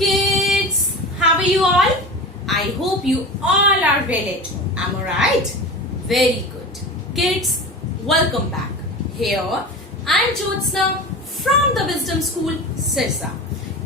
kids! How are you all? I hope you all are well at home. Am I right? Very good. Kids, welcome back. Here, I am Jyotsna from the Wisdom School, Sirsa.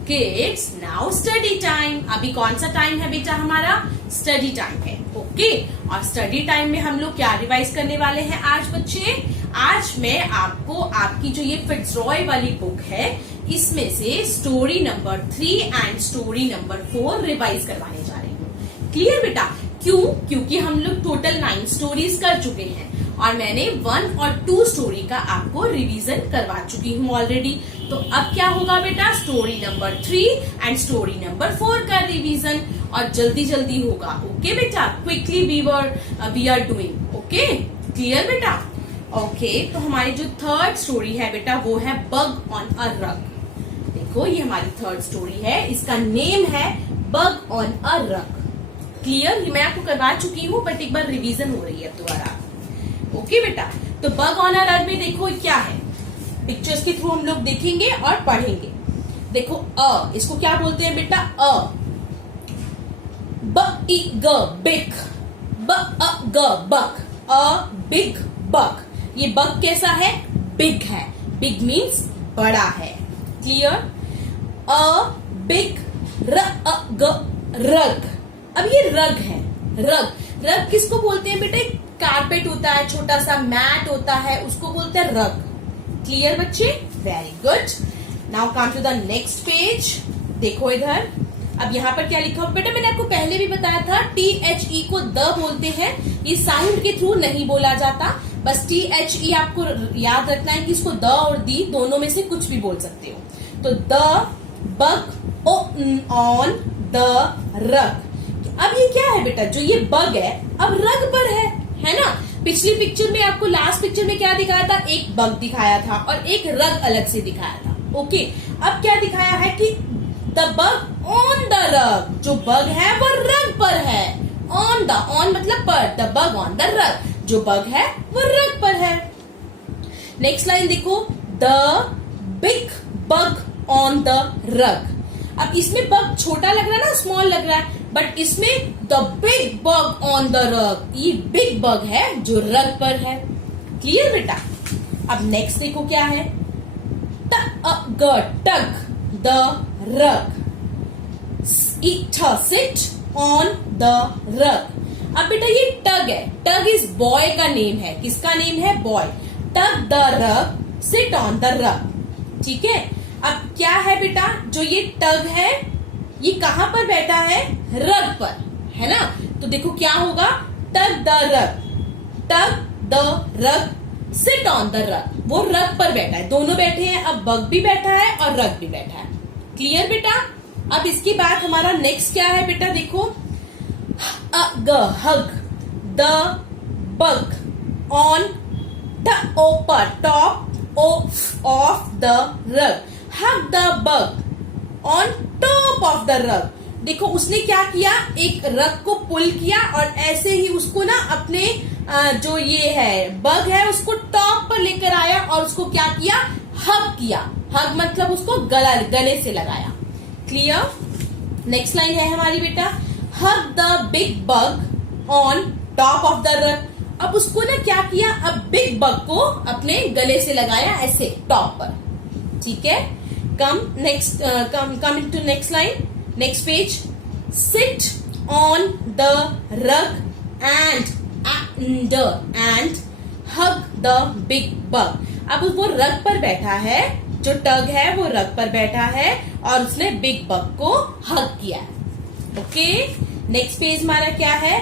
Kids, now study time. अभी कौन सा time है बेटा हमारा? Study time है. Okay. और study time में हम लोग क्या रिवाइज करने वाले हैं आज बच्चे? आज मैं आपको आपकी जो ये फिट्जरॉय वाली बुक है इसमें से story number 3 and story number 4 revise करवाने जा रही हूँ. क्लियर बेटा? क्यों? क्योंकि हम लोग टोटल 9 स्टोरीज कर चुके हैं और मैंने 1 और 2 स्टोरी का आपको रिवीजन करवा चुकी हूँ ऑलरेडी. तो अब क्या होगा बेटा? Story number 3 and story number 4 का रिवीजन और जल्दी जल्दी होगा. ओके बेटा? Quickly we are doing. Okay, clear बेटा? ओके, तो हमारी जो थर्ड स्टोरी है बेटा वो है बग ऑन अ रग. देखो ये हमारी थर्ड स्टोरी है. इसका नेम है बग ऑन अ रग. क्लियर? ये मैं आपको करवा चुकी हूँ बट एक बार रिवीजन हो रही है दोबारा. ओके बेटा? तो बग ऑन अ रग में देखो क्या है, पिक्चर्स के थ्रू हम लोग देखेंगे और पढ़ेंगे. देखो इसको क्या बोलते हैं बेटा? ब big. Bug a big bug. ये बग कैसा है? बिग है. बिग मीन्स बड़ा है. क्लियर? अ बिग रग. अब ये रग है. रग किसको बोलते हैं बेटा? कारपेट होता है, छोटा सा मैट होता है, उसको बोलते हैं रग. क्लियर बच्चे? Very good. Now come to the next page. देखो इधर. अब यहाँ पर क्या लिखा हुआ बेटा? मैंने आपको पहले भी बताया था THE को द बोलते हैं. ये साउंड के थ्रू नहीं बोला जाता. बस THE आपको याद रखना है कि इसको द और दी दोनों में से कुछ भी बोल सकते हो. तो the bug on the rug. अब ये क्या है बेटा? जो ये बग है अब रग पर है ना? पिछली पिक्चर में आपको लास्ट पिक्चर में क्या दिखाया था? एक बग दिखाया था और एक रग अलग से दिखाया था. ओके, अब क्या दिखाया है कि द बग ऑन द रग. जो बग है वो रग पर है. ऑन मतलब पर. द बग ऑन द रग. जो बग है वो रग पर है. नेक्स्ट लाइन देखो. The big bug on the rug. अब इसमें बग छोटा लग रहा है ना, स्मॉल लग रहा है, बट इसमें the big bug on the रग. ये बिग बग है जो रग पर है. क्लियर बेटा? अब नेक्स्ट देखो क्या है? Tug the rug. Sit on the rug. अब बेटा ये टग है. टग इस बॉय का नेम है. किसका नेम है? Boy. Tug the rug sit on the रग. ठीक है? अब क्या है बेटा? जो ये टग है ये कहां पर बैठा है? रग पर, है ना? तो देखो क्या होगा? Tug the rug. Tug the rug sit on the rug. वो रग पर बैठा है. दोनों बैठे हैं. अब बग भी बैठा है और रग भी बैठा है. क्लियर बेटा? अब इसके बाद हमारा नेक्स्ट क्या है बेटा? देखो हग द बग ऑन द ऊपर top of the rug. Hug the bug on top of the रग. देखो उसने क्या किया? एक रग को पुल किया और ऐसे ही उसको ना अपने जो ये है बग है उसको टॉप पर लेकर आया और उसको क्या किया? हग किया. हग मतलब उसको गले से लगाया. क्लियर? नेक्स्ट लाइन है हमारी बेटा. Hug the big bug on top of the rug. अब उसको ना क्या किया? अब बिग बग को अपने गले से लगाया ऐसे टॉप पर. ठीक है? Come to next line. Next page. Sit on the rug and hug the big bug. अब वो रग पर बैठा है. जो टग है वो रग पर बैठा है और उसने बिग बग को हग किया. ओके, नेक्स्ट पेज हमारा क्या है?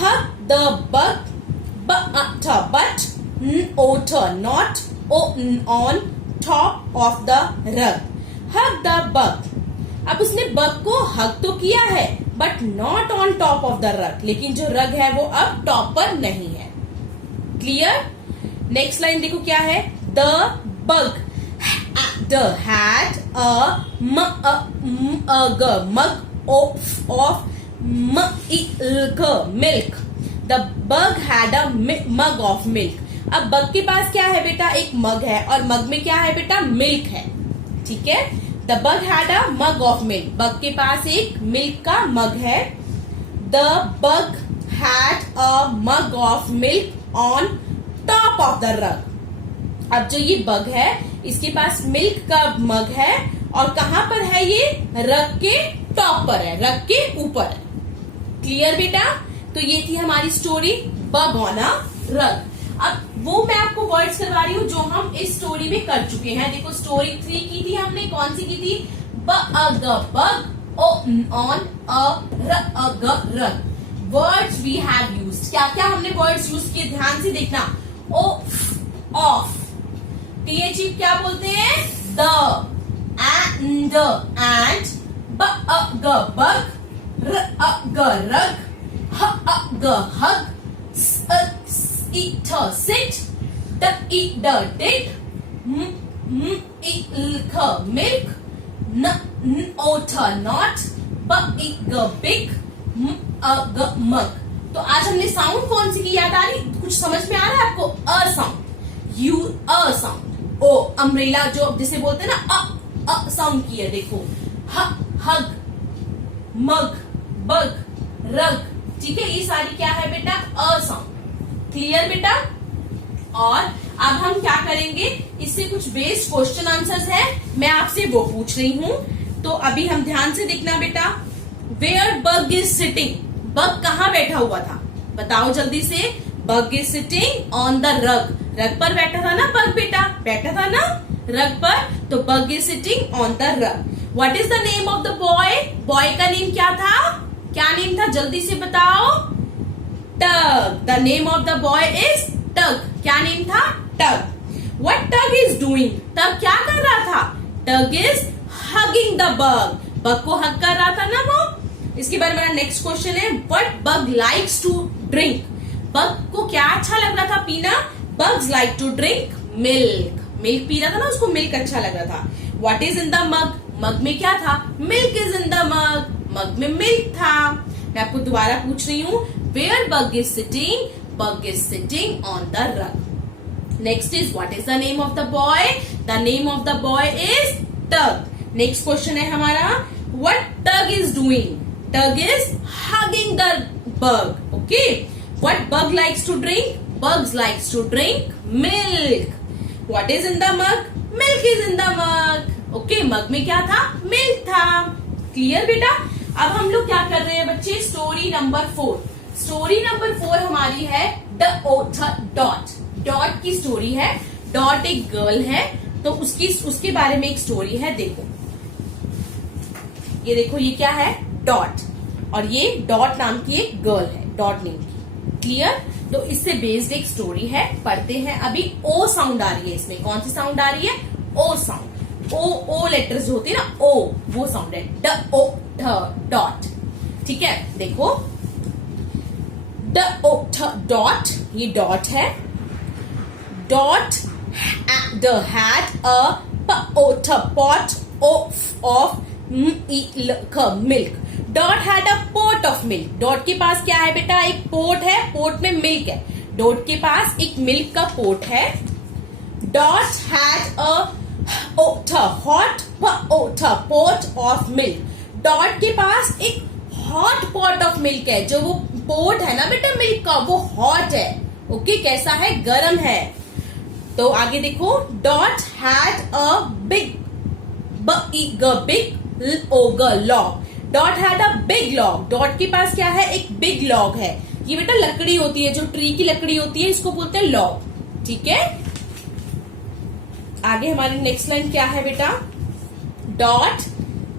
Hug the bug but not on top of the rug. Hug the bug. अब उसने बग को हग तो किया है but not on top of the rug. लेकिन जो रग है वो अब टॉप पर नहीं है. क्लियर? नेक्स्ट लाइन देखो क्या है? The bug had a mug of milk. The bug had a mug of milk. अब बग के पास क्या है बेटा? एक मग है और मग में क्या है बेटा? मिल्क है. ठीक है? The bug had a mug of milk, bug के पास एक मिल्क का मग है। The bug had a mug of milk on top of the rug. अब जो ये बग है इसके पास मिल्क का मग है और कहां पर है ये, रग के टॉप पर है, रग के ऊपर। क्लियर बेटा? तो ये थी हमारी स्टोरी बग ऑन अ रग। अब वो मैं आपको वर्ड्स करवा रही हूँ जो हम इस स्टोरी में कर चुके हैं। देखो स्टोरी 3 की थी हमने, कौन सी की थी, बग ऑन अ रग। वर्ड्स वी हैव यूज्ड, क्या क्या हमने वर्ड्स यूज किए, ध्यान से देखना। ओ ऑफ, th क्या बोलते हैं, द एंड बग रग, ह हग, eat sit, eat did, milk, not, big, mug। तो आज हमने साउंड कौन सी की याद आ रही, कुछ समझ में आ रहा है आपको? A sound, U a sound, O umbrella जो जिसे बोलते हैं ना, अ साउंड की है। देखो हग, मग, बग, रग, ठीक है, ये सारी क्या है बेटा, अ साउंड। क्लियर बेटा? और अब हम क्या करेंगे, इससे कुछ बेस्ड क्वेश्चन आंसर्स है, मैं आपसे वो पूछ रही हूं। तो अभी हम ध्यान से देखना बेटा। Where bug is sitting, bug कहां बैठा हुआ था, बताओ जल्दी से। Bug is sitting on the rug, rug पर बैठा था ना बग बेटा, बैठा था ना रग पर, तो bug is sitting on the rug. What is the name of the boy, boy का नेम क्या था, क्या नेम था, जल्दी से बताओ। Tug, the name of the boy is tug, क्या नेम था, tug. What tug is doing, tug क्या कर रहा था, tug is hugging the bug, bug को हग कर रहा था ना वो। इसके बाद मेरा नेक्स्ट क्वेश्चन है, what bug likes to drink, bug को क्या अच्छा लग रहा था पीना, bugs like to drink milk, milk पी रहा था ना, उसको मिल्क अच्छा लग रहा था। What is in the mug, mug में क्या था, milk is in the mug, mug में मिल्क था। मैं आपको दोबारा पूछ रही हूँ, where bug is sitting, bug is sitting on the rug. Next is, what is the name of the boy, the name of the boy is Tug. Next question है हमारा, what Tug is doing, Tug is hugging the bug. Okay, what bug likes to drink, bugs likes to drink milk. What is in the mug, milk is in the mug. Okay, mug में क्या था, milk था। Clear बेटा? अब हम लोग क्या कर रहे हैं बच्चे, स्टोरी नंबर 4। स्टोरी नंबर 4 हमारी है द ऑथर डॉट, डॉट की स्टोरी है। डॉट एक गर्ल है, तो उसके बारे में एक स्टोरी है। देखो ये देखो, ये क्या है, डॉट, और ये डॉट नाम की एक गर्ल है, डॉट नेम की। क्लियर? तो इससे बेस्ड एक स्टोरी है, पढ़ते हैं। अभी ओ साउंड आ रही है इसमें, कौन सी साउंड आ रही है, ओ साउंड, ओ लेटर्स जो होती है ना, ओ, वो साउंड है, द ओ डॉट। ठीक है, देखो द डॉट, ये डॉट है, Dot the had a pot of milk, Dot had a pot of milk, Dot के पास क्या है बेटा, एक पोट है, पोट में मिल्क है, डॉट के पास एक मिल्क का पोट है। Dot had a hot pot of milk, Dot के पास एक हॉट पॉट ऑफ मिल्क है, जो वो पोट है ना बेटा मिल्क का, वो हॉट है। ओके, कैसा है, गरम है। तो आगे देखो, dot had a big log, dot had a big log, dot के पास क्या है, एक बिग लॉग है। ये बेटा लकड़ी होती है, जो ट्री की लकड़ी होती है, इसको बोलते हैं लॉग। ठीक है, आगे हमारी नेक्स्ट लाइन क्या है बेटा, dot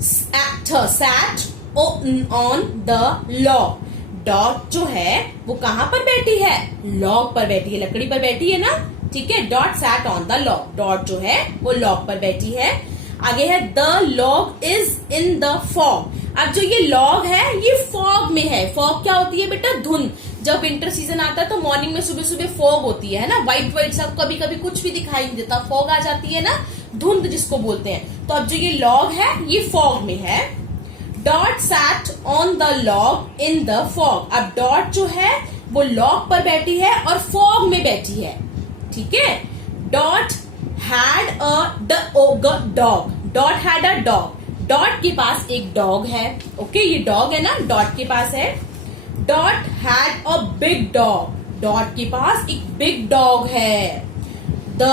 sat on the log, dot जो है वो कहां पर बैठी है, लॉग पर बैठी है, लकड़ी पर बैठी है ना। ठीक है, dot sat on the log, dot जो है वो लॉग पर बैठी है। आगे है the log is in the fog, अब जो ये लॉग है ये फॉग में है। फॉग क्या होती है बेटा, धुंध। जब विंटर सीजन आता है तो मॉर्निंग में सुबह सुबह फॉग होती है ना, व्हाइट व्हाइट सब, कभी कभी कुछ भी दिखाई नहीं देता, फॉग आ जाती है ना, धुंध जिसको बोलते हैं। तो अब जो ये लॉग है ये फॉग में है। Dot sat on the log in the fog, अब डॉट जो है वो लॉग पर बैठी है और फॉग में बैठी है। ठीक है, dot had a dog, dot had a dog. Dot के पास एक डॉग है। ओके, ये डॉग है ना, डॉट के पास है। Dot had a big dog. Dot के पास एक बिग डॉग है। The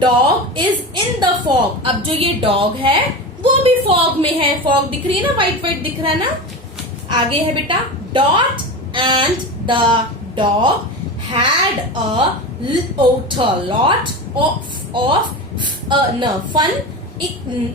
dog is in the fog. अब जो ये डॉग है वो भी फॉग में है। फॉग दिख रही है ना, व्हाइट व्हाइट दिख रहा है ना। आगे है बेटा, Dot and the dog had a lot of fun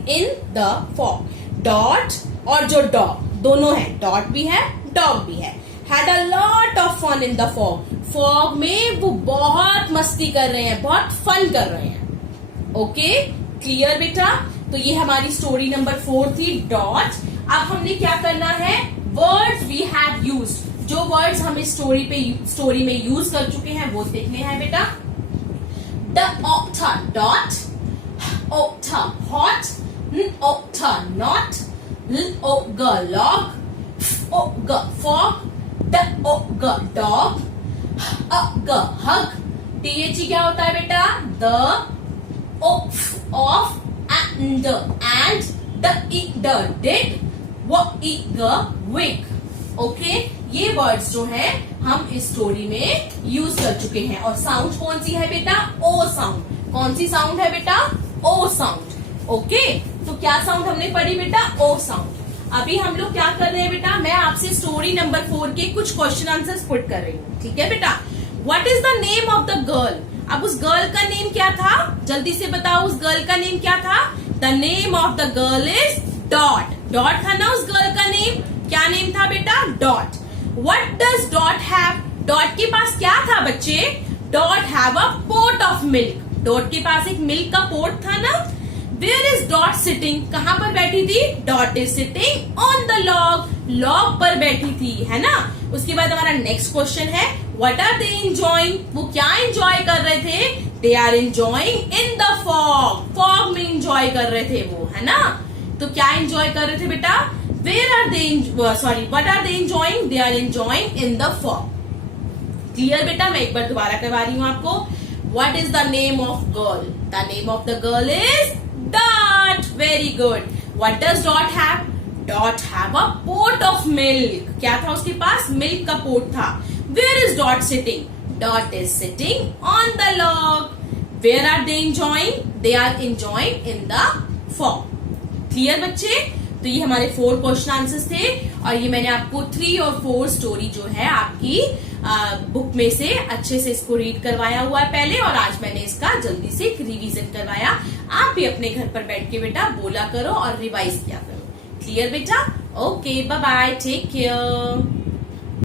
in the fog. Dot और जो डॉग दोनों है, डॉट भी है डॉग भी है। Had a lot of fun in the fog. Fog में वो बहुत मस्ती कर रहे हैं, बहुत फन कर रहे हैं। ओके, क्लियर बेटा। तो ये हमारी स्टोरी नंबर 4 थी, डॉट। अब हमने क्या करना है, वर्ड्स वी हैव यूज्ड। जो वर्ड्स हम इस स्टोरी में यूज कर चुके हैं वो देखने हैं बेटा। The ot dot, ot hot, ot not, og log, og fog, the og dog, ug hug. TH क्या होता है बेटा, the off and the did wig। Okay, ये वर्ड्स जो हैं हम इस स्टोरी में यूज कर चुके हैं। और साउंड कौन सी है बेटा, ओ साउंड। कौन सी साउंड है बेटा, ओ साउंड। ओके, तो क्या साउंड हमने पढ़ी बेटा, ओ साउंड। अभी हम लोग क्या कर रहे हैं बेटा, मैं आपसे स्टोरी नंबर 4 के कुछ क्वेश्चन आंसर्स पुट कर रही हूँ, ठीक है बेटा। What is the name of the girl. अब उस गर्ल का नेम क्या था, जल्दी से बताओ, उस गर्ल का नेम क्या था। The name of the girl is dot. Dot था ना उस गर्ल का नेम, क्या नेम था बेटा, Dot. What does Dot have. Dot के पास क्या था बच्चे, Dot have a pot of milk. Dot के पास एक मिल्क का पोट था ना। वेयर इज डॉट सिटिंग, कहां पर बैठी थी, Dot is sitting on the log. Log पर बैठी थी, है ना। उसके बाद हमारा नेक्स्ट क्वेश्चन है, व्हाट आर दे एंजॉयिंग। वो क्या एंजॉय कर रहे थे, they are enjoying in the fog. Fog में एंजॉय कर रहे थे वो, है ना। तो क्या एंजॉय कर रहे थे बेटा, where are they, sorry, what are they enjoying, they are enjoying in the fog. Clear बेटा। मैं एक बार दोबारा करवा रही हूँ आपको। What is the name of girl, the name of the girl is Dot. Very good. What does Dot have, Dot have a pot of milk. क्या था उसके पास, मिल्क का पोट था। Where is Dot sitting, Dot is sitting on the log. Where are they enjoying, they are enjoying in the fog. Clear बच्चे। तो ये हमारे 4 क्वेश्चन आंसर्स थे और ये मैंने आपको 3 और 4 स्टोरी जो है आपकी बुक में से अच्छे से इसको रीड करवाया हुआ है पहले, और आज मैंने इसका जल्दी से एक रिवीजन करवाया। आप भी अपने घर पर बैठ के बेटा बोला करो और रिवाइज किया करो। क्लियर बेटा। Okay, bye bye, take care.